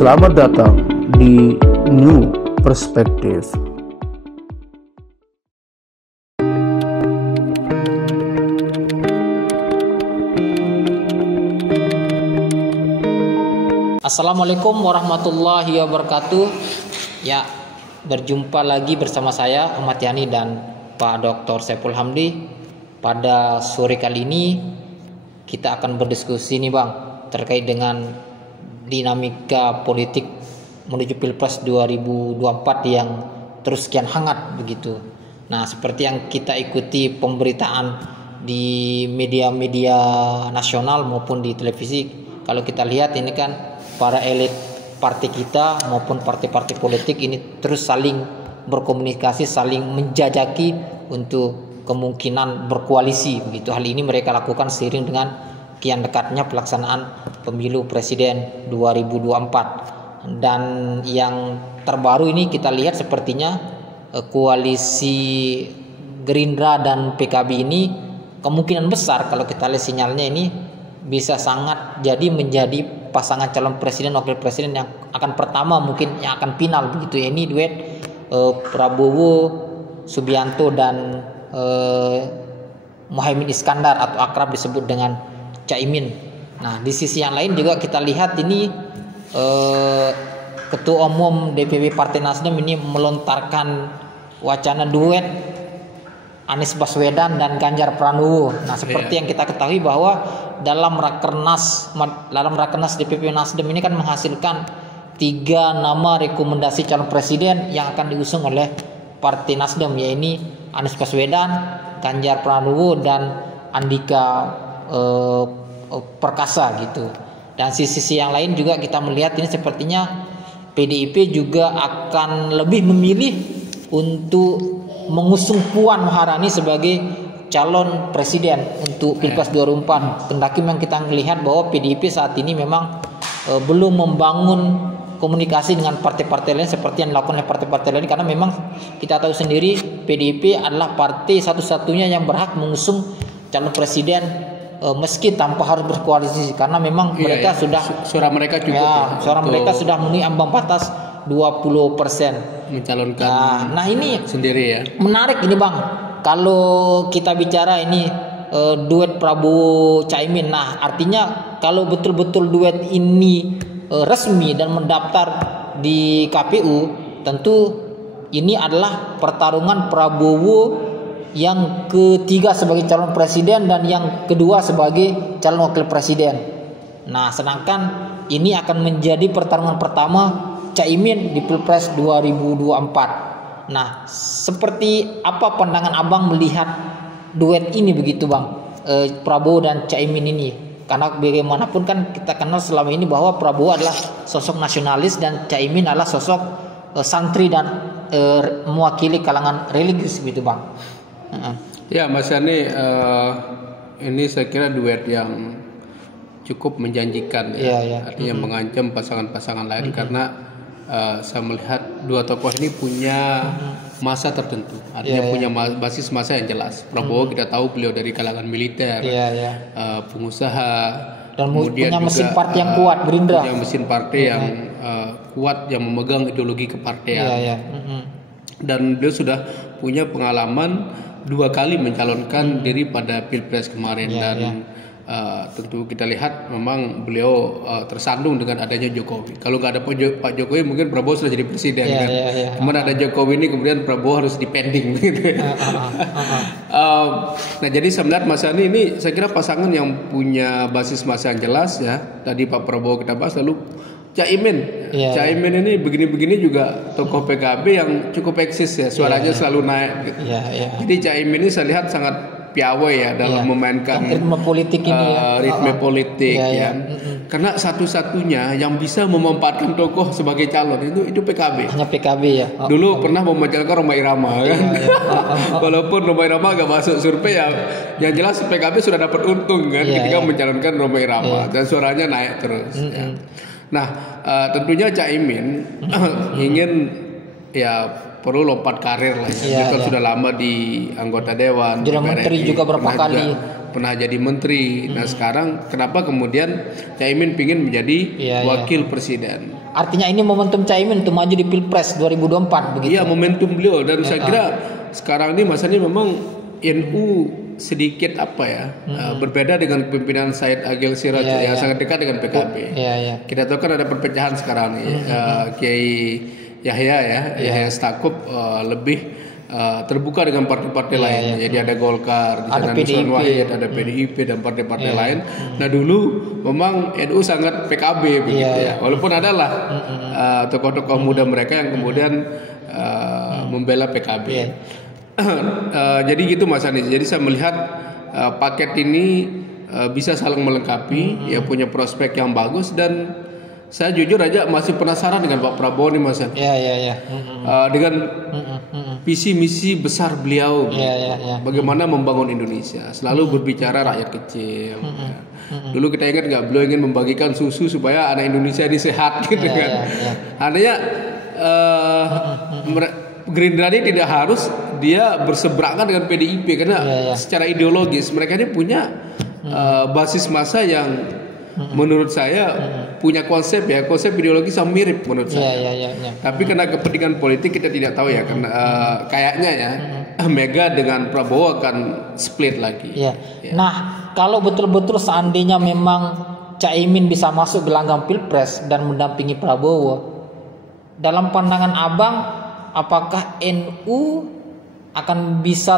Selamat datang di New Perspective. Assalamualaikum warahmatullahi wabarakatuh. Ya, berjumpa lagi bersama saya Ahmad Yani dan Pak Dr. Saiful Hamdi. Pada sore kali ini kita akan berdiskusi nih Bang, terkait dengan dinamika politik menuju Pilpres 2024 yang terus kian hangat begitu. Nah, seperti yang kita ikuti pemberitaan di media-media nasional maupun di televisi, kalau kita lihat ini kan para elit partai kita maupun partai-partai politik ini terus saling berkomunikasi, saling menjajaki untuk kemungkinan berkoalisi begitu. Hal ini mereka lakukan seiring dengan kian dekatnya pelaksanaan pemilu presiden 2024. Dan yang terbaru ini kita lihat sepertinya koalisi Gerindra dan PKB ini kemungkinan besar kalau kita lihat sinyalnya ini bisa sangat menjadi pasangan calon presiden wakil presiden yang akan pertama, mungkin yang akan final begitu ya. Ini duet Prabowo Subianto dan Muhaimin Iskandar atau akrab disebut dengan Caimin. Nah, di sisi yang lain juga kita lihat ini Ketua Umum DPP Partai Nasdem ini melontarkan wacana duet Anies Baswedan dan Ganjar Pranowo. Nah, seperti yang kita ketahui bahwa dalam rakernas DPP Nasdem ini kan menghasilkan 3 nama rekomendasi calon presiden yang akan diusung oleh Partai Nasdem, yaitu Anies Baswedan, Ganjar Pranowo dan Andika Perkasa gitu. Dan sisi yang lain juga kita melihat ini sepertinya PDIP juga akan lebih memilih untuk mengusung Puan Maharani sebagai calon presiden untuk Pilpres 2024. Kendaki memang kita melihat bahwa PDIP saat ini memang belum membangun komunikasi dengan partai-partai lain seperti yang dilakukan oleh partai-partai lain, karena memang kita tahu sendiri PDIP adalah partai satu-satunya yang berhak mengusung calon presiden meski tanpa harus berkoalisi, karena memang mereka sudah suara mereka cukup. Suara mereka sudah memenuhi ambang batas 20% mencalonkan. Nah, ini sendiri ya. Menarik ini Bang. Kalau kita bicara ini duet Prabowo Caimin. Nah, artinya kalau betul-betul duet ini resmi dan mendaftar di KPU, tentu ini adalah pertarungan Prabowo yang ketiga sebagai calon presiden dan yang kedua sebagai calon wakil presiden. Nah, sedangkan ini akan menjadi pertarungan pertama Caimin di Pilpres 2024. Nah, seperti apa pandangan Abang melihat duet ini begitu Bang, Prabowo dan Caimin ini? Karena bagaimanapun kan kita kenal selama ini bahwa Prabowo adalah sosok nasionalis dan Caimin adalah sosok santri dan mewakili kalangan religius begitu Bang. Ya Mas Yani, ini saya kira duet yang cukup menjanjikan ya. Artinya mengancam pasangan-pasangan lain karena saya melihat dua tokoh ini punya masa tertentu, artinya punya basis masa yang jelas. Prabowo kita tahu beliau dari kalangan militer, pengusaha, dan punya mesin partai yang kuat, Gerindra. Punya mesin partai yang kuat, yang memegang ideologi kepartean. Dan beliau sudah punya pengalaman 2 kali mencalonkan diri pada Pilpres kemarin dan tentu kita lihat memang beliau tersandung dengan adanya Jokowi. Kalau nggak ada Pak Jokowi mungkin Prabowo sudah jadi presiden kan. Kemudian ada Jokowi ini, kemudian Prabowo harus dipending gitu. Nah, jadi saya melihat Mas Yani ini saya kira pasangan yang punya basis masa yang jelas ya. Tadi Pak Prabowo kita bahas, lalu Caimin ini begini-begini juga tokoh PKB yang cukup eksis ya, suaranya selalu naik gitu. Jadi Caimin ini saya lihat sangat piawai ya dalam memainkan ritme politik ini politik ya. Karena satu-satunya yang bisa memanfaatkan tokoh sebagai calon itu PKB. Hanya PKB ya. Dulu pernah memencalonkan Rhoma Irama kan. Walaupun Rhoma Irama gak masuk survei ya, yang jelas PKB sudah dapat untung kan ketika mencalonkan Rhoma Irama dan suaranya naik terus. Nah, tentunya Caimin ingin ya perlu lompat karir lah ya. Dia kan sudah lama di anggota dewan, jadi menteri juga berapa kali. pernah jadi menteri. Nah sekarang kenapa kemudian Caimin pingin menjadi wakil presiden? Artinya ini momentum Caimin untuk maju di Pilpres 2024 begitu? Iya, momentum beliau, dan saya kira sekarang ini masanya memang NU sedikit berbeda dengan pimpinan Said Agil Siraj yang sangat dekat dengan PKB. Kita tahu kan ada perpecahan sekarang nih. Kiai Yahya Stakuf lebih terbuka dengan partai-partai lain. Jadi ada Golkar, di sana Nusron Wahid, ada PDIP dan partai-partai lain. Nah dulu memang NU sangat PKB begitu ya. Walaupun adalah tokoh-tokoh muda mereka yang kemudian membela PKB. Jadi gitu Mas Anies. Jadi saya melihat paket ini bisa saling melengkapi, ya punya prospek yang bagus, dan saya jujur aja masih penasaran dengan Pak Prabowo nih Mas. Dengan visi misi besar beliau, bagaimana membangun Indonesia, selalu berbicara rakyat kecil. Dulu kita ingat nggak, beliau ingin membagikan susu supaya anak Indonesia ini sehat gitu kan. Artinya Gerindra ini tidak harus dia berseberangan dengan PDIP karena secara ideologis mereka ini punya basis massa yang menurut saya punya konsep ideologis yang mirip menurut saya. Tapi karena kepentingan politik kita tidak tahu ya, karena kayaknya ya Mega dengan Prabowo akan split lagi. Nah, kalau betul-betul seandainya memang Caimin bisa masuk gelanggang Pilpres dan mendampingi Prabowo, dalam pandangan Abang, apakah NU akan bisa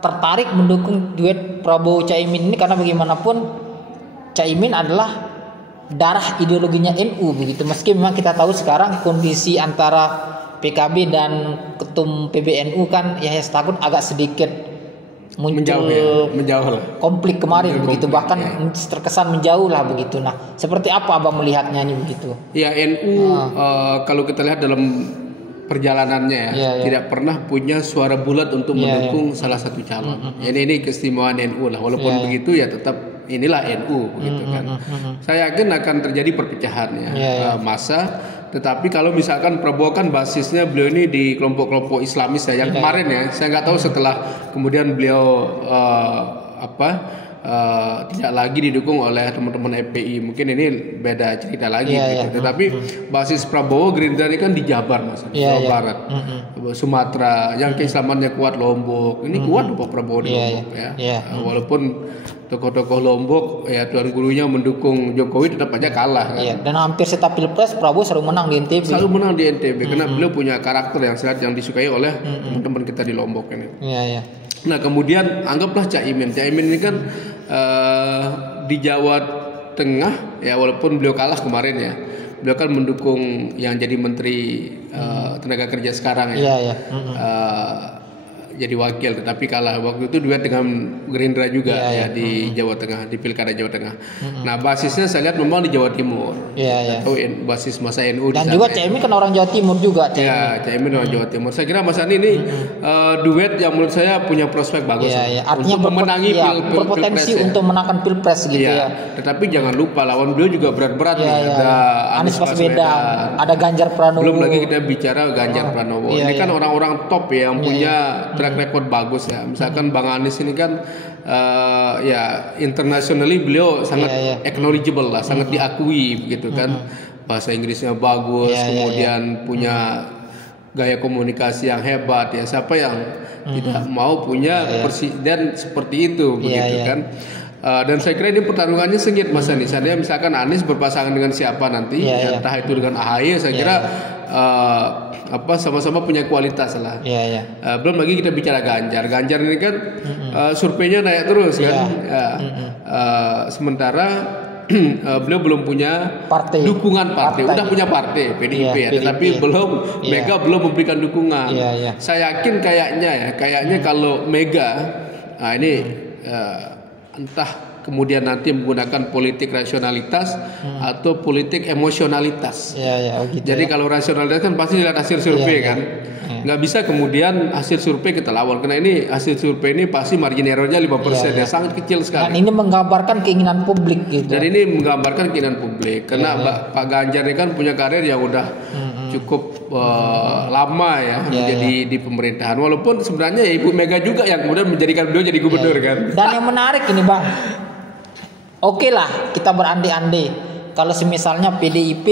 tertarik mendukung duet Prabowo Caimin ini? Karena bagaimanapun Caimin adalah darah ideologinya NU begitu. Meski memang kita tahu sekarang kondisi antara PKB dan ketum PBNU kan Yahya Stakuf agak sedikit muncul menjauh lah. Konflik kemarin begitu, bahkan terkesan menjauh lah begitu. Nah, seperti apa Abang melihatnya ini begitu? Ya NU kalau kita lihat dalam perjalanannya tidak pernah punya suara bulat untuk mendukung salah satu calon. Ini keistimewaan NU lah. Walaupun begitu ya tetap inilah NU begitu kan. Saya yakin akan terjadi perpecahan massa. Tetapi kalau misalkan Prabowo kan basisnya beliau ini di kelompok-kelompok Islamis yang kemarin saya nggak tahu setelah kemudian beliau tidak lagi didukung oleh teman-teman FPI, mungkin ini beda cerita lagi gitu. Tetapi basis Prabowo Gerindra ini kan di Jabar Mas, Jawa Barat, Sumatera, yang keislamannya kuat, Lombok, ini kuat Pak Prabowo di Lombok walaupun tokoh-tokoh Lombok tuan gurunya mendukung Jokowi tetap aja kalah kan. Dan hampir setiap Pilpres Prabowo selalu menang di NTB. Karena beliau punya karakter yang sangat yang disukai oleh teman-teman kita di Lombok ini. Nah kemudian anggaplah Caimin ini kan di Jawa Tengah walaupun beliau kalah kemarin beliau kan mendukung yang jadi Menteri Tenaga Kerja sekarang jadi wakil, tetapi kalah waktu itu duet dengan Gerindra juga di Jawa Tengah, di Pilkada Jawa Tengah. Nah basisnya saya lihat memang di Jawa Timur, atau basis masa NU dan juga Caimin kan orang Jawa Timur juga. Caimin orang Jawa Timur. Saya kira Mas Andi ini duet yang menurut saya punya prospek bagus artinya untuk memenangi berpotensi untuk menangkan Pilpres gitu Tetapi jangan lupa lawan beliau juga berat-berat ada Anies Baswedan, ada Ganjar Pranowo. Belum lagi kita bicara Ganjar Pranowo. Ini kan orang-orang top yang punya track record bagus misalkan Bang Anies ini kan internationally beliau sangat acknowledgeable lah, sangat diakui begitu kan, bahasa Inggrisnya bagus, kemudian punya gaya komunikasi yang hebat siapa yang tidak mau punya presiden seperti itu begitu kan. Dan saya kira ini pertarungannya sengit Mas Anies. Saya misalkan Anies berpasangan dengan siapa nanti, entah itu dengan AHY, saya kira sama-sama punya kualitas lah. Belum lagi kita bicara Ganjar ini kan surveinya naik terus kan. Sementara beliau belum punya dukungan partai. Udah punya partai PDIP tetapi belum Mega belum memberikan dukungan. Saya yakin kayaknya kalau Mega ini entah kemudian nanti menggunakan politik rasionalitas atau politik emosionalitas. Jadi kalau rasionalitas kan pasti lihat hasil survei kan. Nggak bisa kemudian hasil survei kita lawan, karena ini hasil survei ini pasti margin errornya 5%, sangat kecil sekali. Dan ini menggambarkan keinginan publik gitu. Dan ini menggambarkan keinginan publik karena Pak Ganjar ini kan punya karir yang udah cukup lama ya menjadi di pemerintahan. Walaupun sebenarnya ya Ibu Mega juga yang kemudian menjadikan beliau jadi gubernur kan. Dan yang menarik ini Bang, oke lah kita berandai-andai kalau misalnya PDIP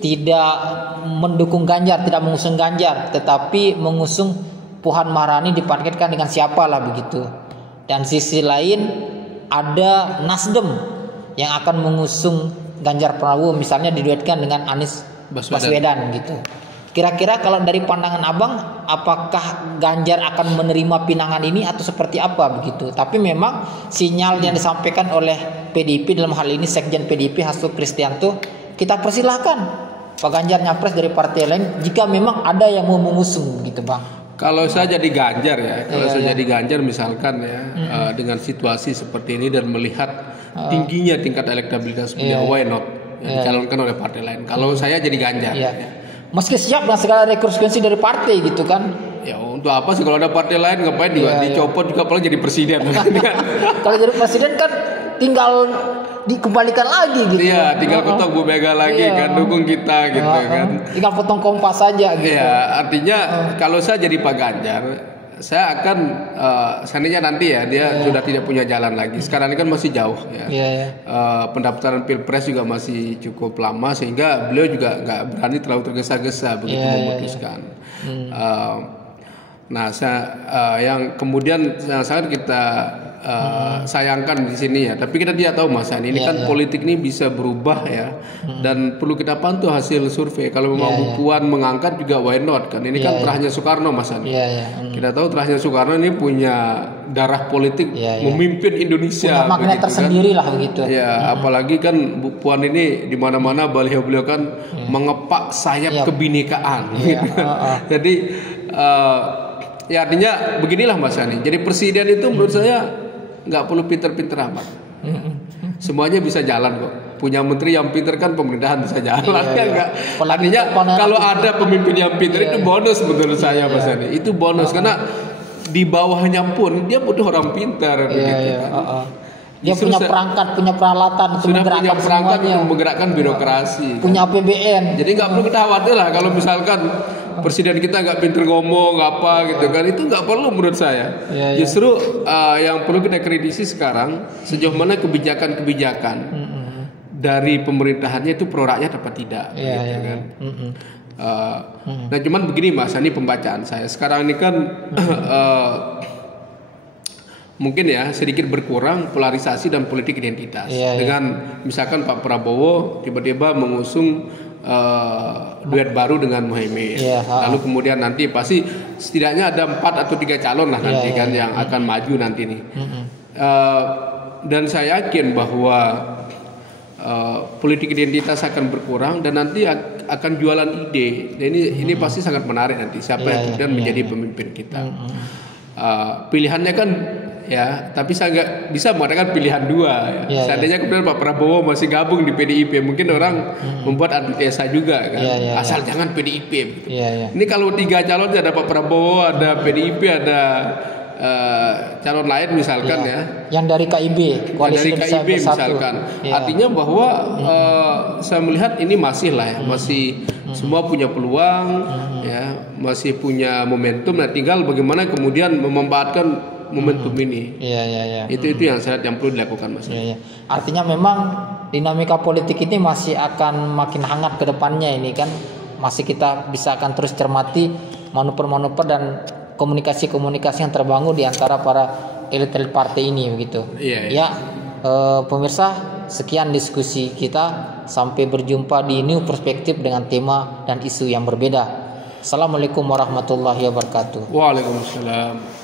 tidak mendukung Ganjar, tidak mengusung Ganjar, tetapi mengusung Puan Maharani diparkirkan dengan siapa lah begitu. Dan sisi lain ada Nasdem yang akan mengusung Ganjar Pranowo, misalnya diduetkan dengan Anies Baswedan gitu. Kira-kira kalau dari pandangan Abang, apakah Ganjar akan menerima pinangan ini atau seperti apa begitu? Tapi memang sinyal yang disampaikan oleh PDIP dalam hal ini Sekjen PDIP Hasto Kristianto, kita persilahkan Pak Ganjar nyapres dari partai lain jika memang ada yang mau mengusung gitu Bang. Kalau saya jadi Ganjar ya, kalau saya jadi Ganjar misalkan ya, dengan situasi seperti ini dan melihat tingginya tingkat elektabilitas beliau, why not dicalonkan oleh partai lain. Kalau saya jadi Ganjar. Meski siap dengan segala konsekuensi dari partai gitu kan. Ya untuk apa sih kalau ada partai lain ngapain juga dicopot juga apalagi jadi presiden. Kalau jadi presiden kan tinggal dikembalikan lagi gitu. Iya, tinggal potong Bu Mega lagi kan dukung kita gitu kan. Tinggal potong Kompas saja gitu. Iya, artinya kalau saya jadi Pak Ganjar, saya akan seandainya nanti ya dia sudah tidak punya jalan lagi. Sekarang ini kan masih jauh ya. Pendaftaran Pilpres juga masih cukup lama sehingga beliau juga nggak berani terlalu tergesa-gesa begitu memutuskan. Nah, yang kemudian sangat kita sayangkan di sini ya. Tapi kita tidak tahu Mas Ani, ini kan politik ini bisa berubah ya. Dan perlu kita pantau hasil survei. Kalau memang Bu Puan mengangkat juga why not kan. Ini kan terahnya Soekarno Mas Ani. Kita tahu terahnya Soekarno ini punya darah politik memimpin Indonesia. Punya makna tersendiri lah begitu. Ya, apalagi kan Bu Puan ini di mana-mana beliau kan mengepak sayap kebinekaan. Gitu. Jadi ya artinya beginilah Mas Ani. Jadi presiden itu menurut saya nggak perlu pinter-pinter amat. Semuanya bisa jalan kok. Punya menteri yang pinter kan pemerintahan bisa jalan ya. Artinya kalau ada pemimpin yang pinter itu bonus menurut saya Mas Ani. Itu bonus karena di bawahnya pun dia butuh orang pintar begitu kan. Dia punya perangkat, punya peralatan untuk menggerakkan semuanya. Menggerakkan birokrasi. Punya APBN. Jadi nggak perlu kita khawatir lah kalau misalkan presiden kita nggak pinter ngomong apa gitu kan, itu nggak perlu menurut saya. Justru yang perlu kita kritisi sekarang sejauh mana kebijakan-kebijakan dari pemerintahannya itu pro rakyat apa tidak. Gitu kan. Nah cuman begini Mas, ini pembacaan saya sekarang ini kan mungkin ya sedikit berkurang polarisasi dan politik identitas dengan misalkan Pak Prabowo tiba-tiba mengusung duet baru dengan Muhaimin. Lalu kemudian nanti pasti setidaknya ada 4 atau 3 calon lah nanti kan yang akan maju nanti nih. Dan saya yakin bahwa politik identitas akan berkurang dan nanti akan jualan ide. Dan ini pasti sangat menarik nanti siapa yang kemudian menjadi pemimpin kita. Pilihannya kan ya, tapi saya nggak bisa mengatakan pilihan 2 ya. Seandainya kemudian Pak Prabowo masih gabung di PDIP, mungkin orang membuat antitesa juga kan. Asal jangan PDIP gitu. Ini kalau 3 calon ada Pak Prabowo, ada PDIP, ada calon lain misalkan yang dari KIB, koalisi dari KIB misalkan. Artinya bahwa saya melihat ini masih lah ya, masih semua punya peluang ya, masih punya momentum. Nah tinggal bagaimana kemudian memanfaatkan momentum ini. Itu yang saya lihat yang perlu dilakukan Mas. Artinya memang dinamika politik ini masih akan makin hangat ke depannya ini kan. Masih kita bisa akan terus cermati manuver-manuver dan komunikasi-komunikasi yang terbangun di antara para elit-elit partai ini begitu. Pemirsa, sekian diskusi kita. Sampai berjumpa di New Perspektif dengan tema dan isu yang berbeda. Assalamualaikum warahmatullahi wabarakatuh. Waalaikumsalam.